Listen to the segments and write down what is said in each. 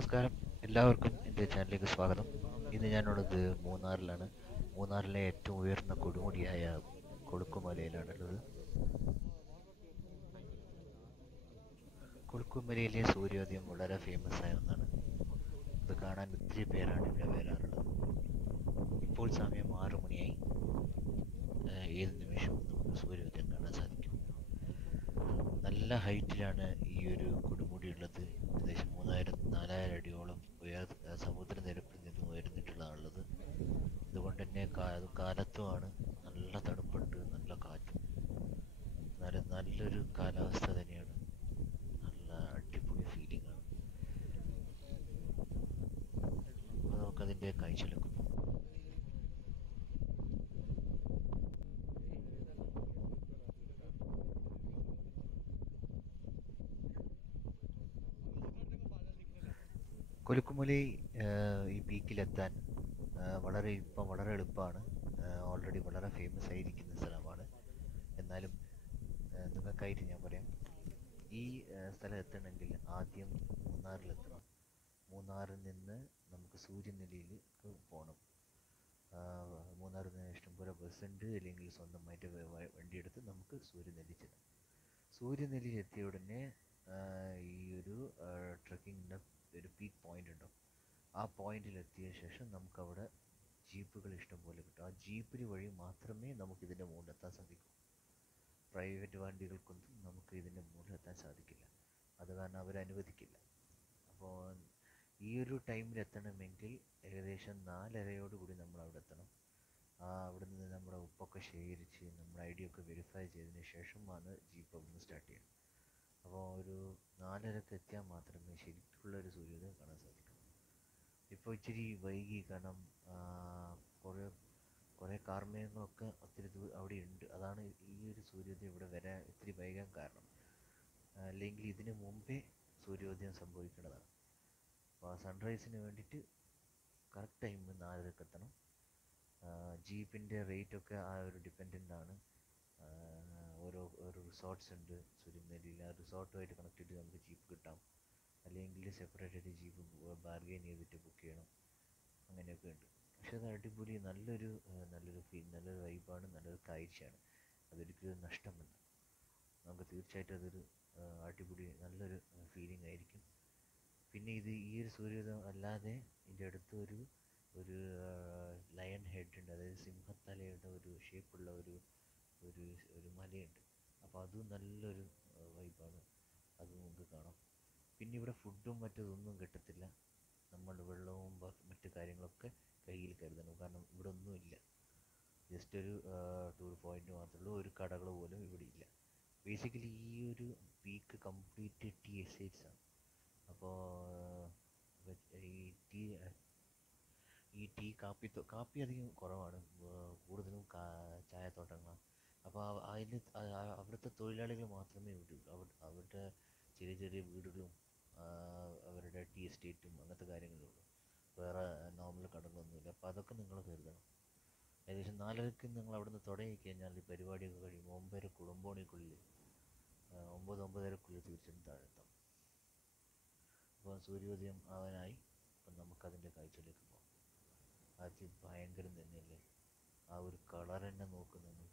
നമസ്കാരം. എല്ലാവർക്കും എൻ്റെ ചാനലിലേക്ക് സ്വാഗതം. ഇന്ന് ഞാനുള്ളത് മൂന്നാറിലാണ്. മൂന്നാറിലെ ഏറ്റവും ഉയർന്ന കൊടുമുടിയായ കൊളുക്കുമലയിലാണുള്ളത്. കൊളുക്കുമലയിലെ സൂര്യോദയം വളരെ ഫേമസ് ആയ ഒന്നാണ്. അത് കാണാൻ ഒത്തിരി പേരാണ് ഇവിടെ വരാറുള്ളത്. ഇപ്പോൾ സമയം 6 മണിയായി. ഏത് നിമിഷവും നമുക്ക് സൂര്യോദയം കാണാൻ സാധിക്കും. നല്ല ഹൈറ്റിലാണ് ഈ ഒരു കൊടുമുടി ഉള്ളത്. ഏകദേശം 3000-4000 അടിയോളം സമുദ്രനിരപ്പിൽ നിന്നും ഉയർന്നിട്ടുള്ളതാണുള്ളത്. അതുകൊണ്ട് തന്നെ കാലത്തുമാണ്, നല്ല തണുപ്പുണ്ട്, നല്ല കാറ്റും, നല്ലൊരു കാലാവസ്ഥ തന്നെയാണ്. നല്ല അടിപൊളി ഫീലിംഗ് ആണ്. നമുക്കതിൻ്റെ കാഴ്ചയിലേക്ക് പോകാം. കൊലുക്കുമലൈ ഈ പീക്കിലെത്താൻ വളരെ എളുപ്പമാണ്. ഓൾറെഡി വളരെ ഫേമസ് ആയിരിക്കുന്ന സ്ഥലമാണ്. എന്നാലും നിങ്ങൾക്കായിട്ട് ഞാൻ പറയാം. ഈ സ്ഥലം എത്തണമെങ്കിൽ ആദ്യം മൂന്നാറിലെത്തണം. മൂന്നാറിൽ നിന്ന് നമുക്ക് സൂര്യനെല്ലിയിലേക്ക് പോകണം. മൂന്നാറിൽ നിന്ന് ഇഷ്ടംപോലെ ബസ്സുണ്ട്, അല്ലെങ്കിൽ സ്വന്തമായിട്ട് വണ്ടിയെടുത്ത് നമുക്ക് സൂര്യനെല്ലി ചെല്ലാം. സൂര്യനെല്ലി എത്തിയ ഉടനെ ഈ ഒരു ട്രക്കിങ്ങിൻ്റെ ഒരു പീക്ക് പോയിന്റ് ഉണ്ടാവും. ആ പോയിന്റിലെത്തിയ ശേഷം നമുക്കവിടെ ജീപ്പുകൾ ഇഷ്ടംപോലെ കിട്ടും. ആ ജീപ്പിന് വഴി മാത്രമേ നമുക്ക് ഇതിൻ്റെ മുകളിലെത്താൻ സാധിക്കൂ. പ്രൈവറ്റ് വണ്ടികൾക്കൊന്നും നമുക്ക് ഇതിൻ്റെ മുകളിലെത്താൻ സാധിക്കില്ല. അത് കാരണം അവർ അനുവദിക്കില്ല. അപ്പോൾ ഈ ഒരു ടൈമിൽ എത്തണമെങ്കിൽ ഏകദേശം 4:30 നമ്മൾ അവിടെ എത്തണം. അവിടെ നിന്ന് നമ്മുടെ ഉപ്പൊക്കെ ശേഖരിച്ച് നമ്മുടെ ID ഒക്കെ വെരിഫൈ ചെയ്തതിന് ശേഷമാണ് ജീപ്പ് അവിടെ നിന്ന് സ്റ്റാർട്ട് ചെയ്യുക. അപ്പോൾ ഒരു 4:30 എത്തിയാൽ മാത്രമേ ശരിക്കുള്ളൊരു സൂര്യോദയം കാണാൻ സാധിക്കൂ. ഇപ്പോൾ ഇച്ചിരി വൈകി, കാരണം കുറേ കാർമേഘങ്ങളൊക്കെ ഒത്തിരി അവിടെ ഉണ്ട്. അതാണ് ഈ ഒരു സൂര്യോദയം ഇവിടെ വരാൻ ഇത്തിരി വൈകാൻ കാരണം. അല്ലെങ്കിൽ ഇതിന് മുമ്പേ സൂര്യോദയം സംഭവിക്കേണ്ടതാണ്. അപ്പോൾ സൺറൈസിന് വേണ്ടിയിട്ട് കറക്റ്റ് ടൈം 4:30 എത്തണം. ജീപ്പിൻ്റെ റേറ്റൊക്കെ ആ ഒരു ഡിപ്പെൻഡൻ്റ് ആണ്. ഓരോ റിസോർട്ട്സ് ഉണ്ട് സൂര്യനെല്ലിയിൽ. ആ റിസോർട്ടുമായിട്ട് കണക്ട് ചെയ്ത് നമുക്ക് ജീപ്പ് കിട്ടാം. അല്ലെങ്കിൽ സെപ്പറേറ്റ് ആയിട്ട് ജീപ്പ് ബാർഗെയിൻ ചെയ്തിട്ട് ബുക്ക് ചെയ്യണം. അങ്ങനെയൊക്കെ ഉണ്ട്. പക്ഷെ അത് അടിപൊളി, നല്ലൊരു വൈബാണ്, നല്ലൊരു കാഴ്ചയാണ്. അതൊരിക്കലും നഷ്ടമല്ല. നമുക്ക് തീർച്ചയായിട്ടും അതൊരു അടിപൊളി നല്ലൊരു ഫീലിംഗ് ആയിരിക്കും. പിന്നെ ഈ ഒരു സൂര്യോദയം അല്ലാതെ ഇതിൻ്റെ അടുത്ത് ഒരു ലയൺ ഹെഡ് ഉണ്ട്. അതായത് സിംഹത്തലയുടെ ഒരു ഷേപ്പുള്ള ഒരു മലയുണ്ട്. അപ്പോൾ അതും നല്ലൊരു വൈബാണ്. അത് നമുക്ക് കാണാം. പിന്നെ ഇവിടെ ഫുഡും മറ്റതൊന്നും കിട്ടത്തില്ല. നമ്മൾ വെള്ളവും മറ്റു കാര്യങ്ങളൊക്കെ കയ്യിൽ കരുതണം. കാരണം ഇവിടെ ഒന്നുമില്ല. ജസ്റ്റ് ഒരു ടൂർ പോയിന്റ് മാത്രമേ ഉള്ളൂ. ഒരു കടകൾ പോലും ഇവിടെ ഇല്ല. ബേസിക്കലി ഈ ഒരു പീക്ക് കംപ്ലീറ്റ് ടീ എസ്റ്റേറ്റ്സ് ആണ്. അപ്പോൾ ഈ കാപ്പി അധികം കുറവാണ്. കൂടുതലും ചായത്തോട്ടങ്ങളാണ്. അപ്പോൾ അവിടുത്തെ തൊഴിലാളികൾ മാത്രമേ ഇവിടെ ഉള്ളൂ. അവരുടെ ചെറിയ ചെറിയ വീടുകളും അവരുടെ ടീ എസ്റ്റേറ്റും അങ്ങനത്തെ കാര്യങ്ങളേ ഉള്ളൂ. വേറെ നോർമൽ കടകളൊന്നുമില്ല. അപ്പോൾ അതൊക്കെ നിങ്ങൾ കരുതണം. ഏകദേശം 4:30 നിങ്ങൾ അവിടെ നിന്ന് തുടങ്ങിക്കഴിഞ്ഞാൽ ഈ പരിപാടിയൊക്കെ കഴിയുമ്പോൾ 9:30 കുളമ്പോണിക്കുള്ളിൽ 9-9:30 തീർച്ചയായും താഴെത്താം. അപ്പോൾ സൂര്യോദയം ആവാനായി. അപ്പം നമുക്കതിൻ്റെ കാഴ്ചയിലേക്ക് പോകാം. അത് ഭയങ്കരം തന്നെയല്ലേ, ആ ഒരു കളർ തന്നെ നോക്കുന്നത്.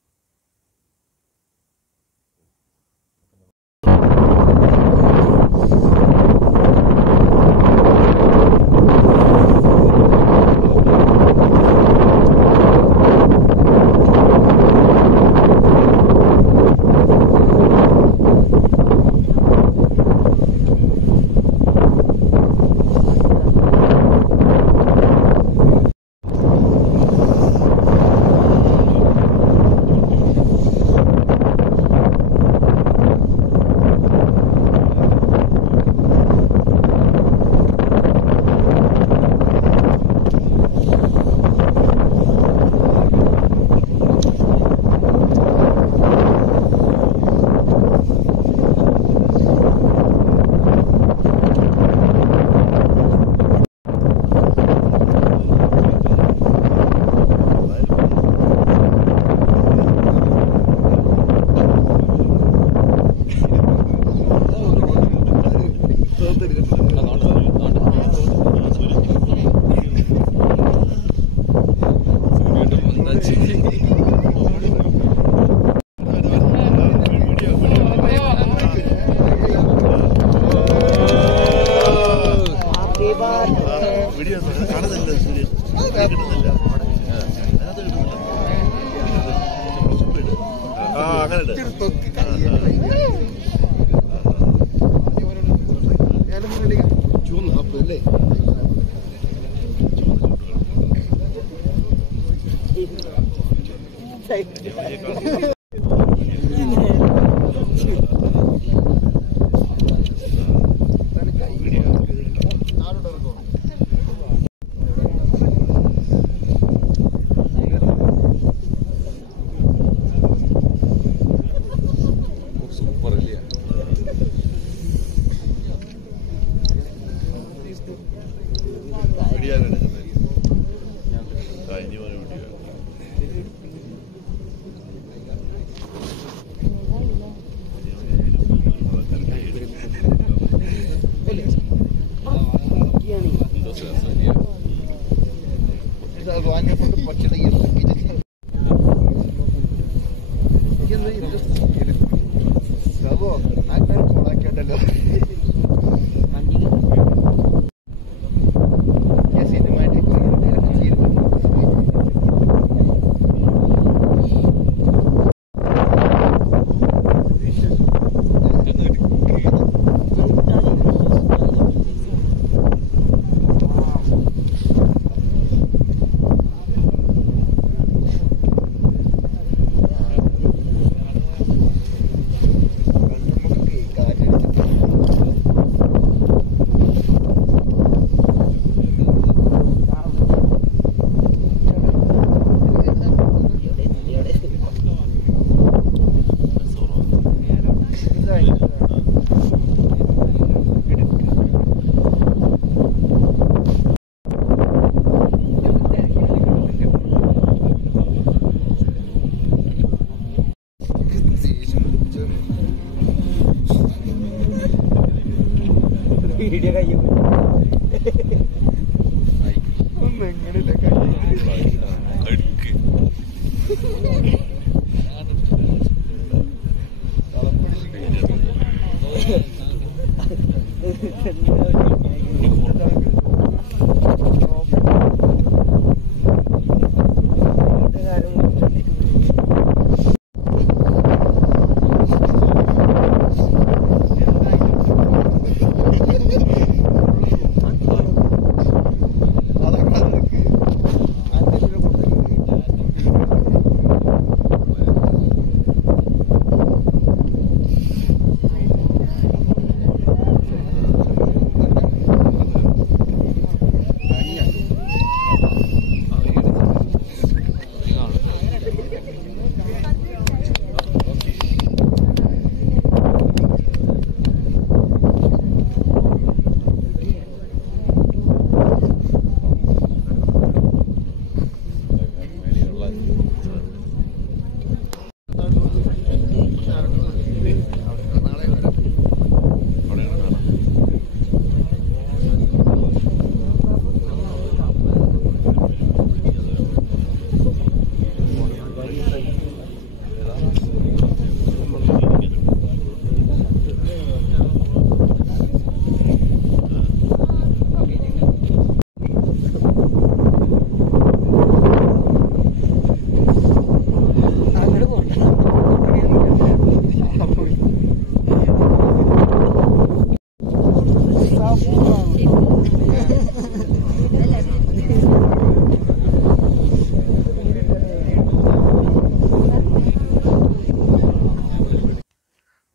വീഡിയോ കഴിയും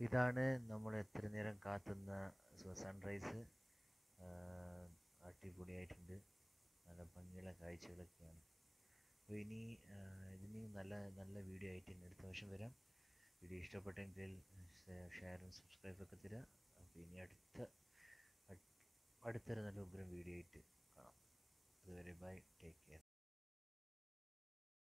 ഇതാണ് നമ്മൾ എത്ര നേരം കാത്തുന്ന സൺറൈസ്. അടിപൊളിയായിട്ടുണ്ട്, നല്ല ഭംഗിയുള്ള കാഴ്ചകളൊക്കെയാണ്. അപ്പോൾ ഇതിന് നല്ല നല്ല വീഡിയോ ആയിട്ട് ഇനി അടുത്ത വർഷം വരാം. വീഡിയോ ഇഷ്ടപ്പെട്ടെങ്കിൽ ഷെയറും സബ്സ്ക്രൈബൊക്കെ തരിക. അപ്പോൾ ഇനി അടുത്തൊരു നല്ല ഉഗ്രം വീഡിയോ ആയിട്ട് കാണാം. അതുവരെ ബൈ, ടേക്ക് കെയർ.